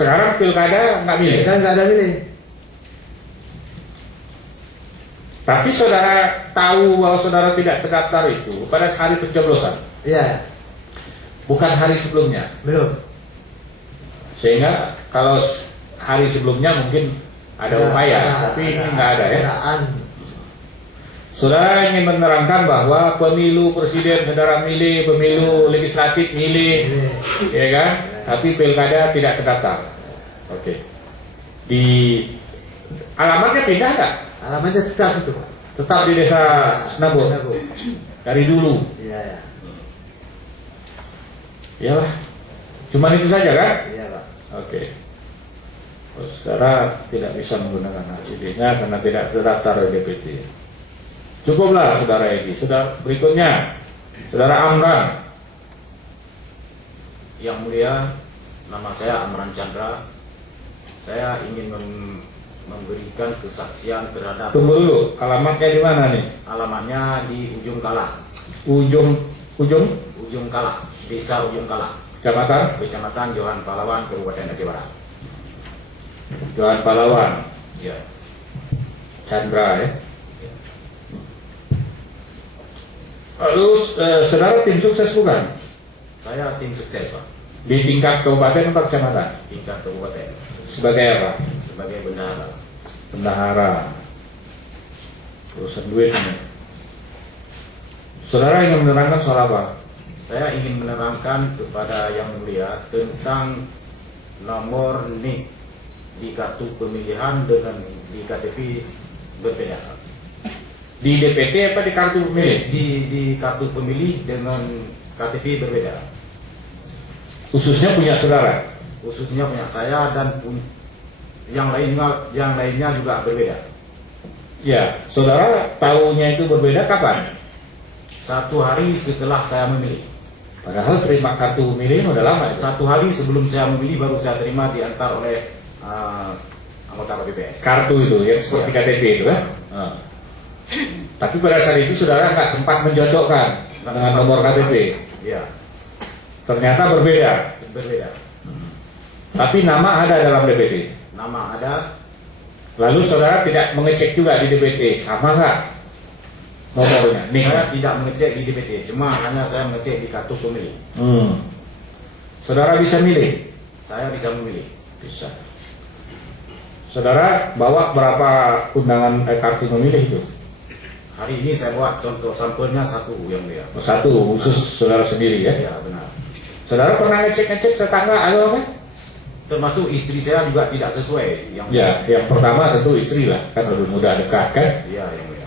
Sekarang pilkada nggak milih. Kan nggak ada milih. Tapi saudara tahu bahwa saudara tidak terdaftar itu pada hari pencoblosan. Iya. Bukan hari sebelumnya. Belum. Sehingga kalau hari sebelumnya mungkin ada upaya, tapi ini nggak ada ya. Saudara ingin menerangkan bahwa pemilu presiden saudara milih, pemilu legislatif milih, ya kan? Tapi pilkada tidak terdaftar. Oke. Di alamatnya pindah nggak? Alamatnya tetap itu. Tetap di desa Senabur. Dari dulu. Iya ya. Iyalah. Cuman itu saja kan? Iya Pak. Oke. Saudara tidak bisa menggunakan hak pilihnya karena tidak terdaftar di DPT. Cukuplah saudara Egi. Saudara berikutnya, saudara Amran. Yang mulia, nama saya Amran Chandra. Saya ingin memberikan kesaksian terhadap. Tunggu dulu, alamatnya di mana nih? Alamatnya di Ujung Kalah. Ujung Kalah, Desa Ujung Kalah, Kecamatan Johan Pahlawan, Kabupaten Aceh Barat. Johan Pahlawan. Ya. Chandra ya. Lalu saudara tim sukses bukan? Saya tim sukses Pak. Di tingkat kabupaten atau kecamatan? Tingkat kabupaten. Sebagai apa? Sebagai bendahara. Bendahara. Urusan duit ini. Saudara ingin menerangkan soal apa? Saya ingin menerangkan kepada yang mulia tentang nomor NIK di kartu pemilihan dengan di KTP berbeda. Di DPT apa di kartu pemilih? Di kartu pemilih dengan KTP berbeda. Khususnya punya saudara? Khususnya punya saya dan yang lainnya juga berbeda. Ya, saudara tahunya itu berbeda kapan? 1 hari setelah saya memilih. Padahal terima kartu pemilih udah lama itu. 1 hari sebelum saya memilih baru saya terima diantar oleh anggota KPPS. Kartu itu yang seperti KTP itu kan? Tapi pada saat itu saudara nggak sempat menjocokkan dengan nomor KTP. Iya. Ternyata berbeda. Berbeda. Tapi nama ada dalam DPT. Nama ada. Lalu saudara tidak mengecek juga di DPT, sama nggak nomornya? Saya tidak mengecek di DPT, cuma hanya saya mengecek di kartu pemilih. Saudara bisa milih? Saya bisa memilih. Bisa. Saudara bawa berapa undangan kartu memilih itu? Hari ini saya buat contoh sampelnya 1 yang mulia. 1 khusus saudara sendiri ya? Iya benar. Saudara pernah ngecek tetangga atau apa? Termasuk istri saya juga tidak sesuai. Ya, yang pertama tentu istri lah, kan lebih mudah dekat kan? Iya yang mulia.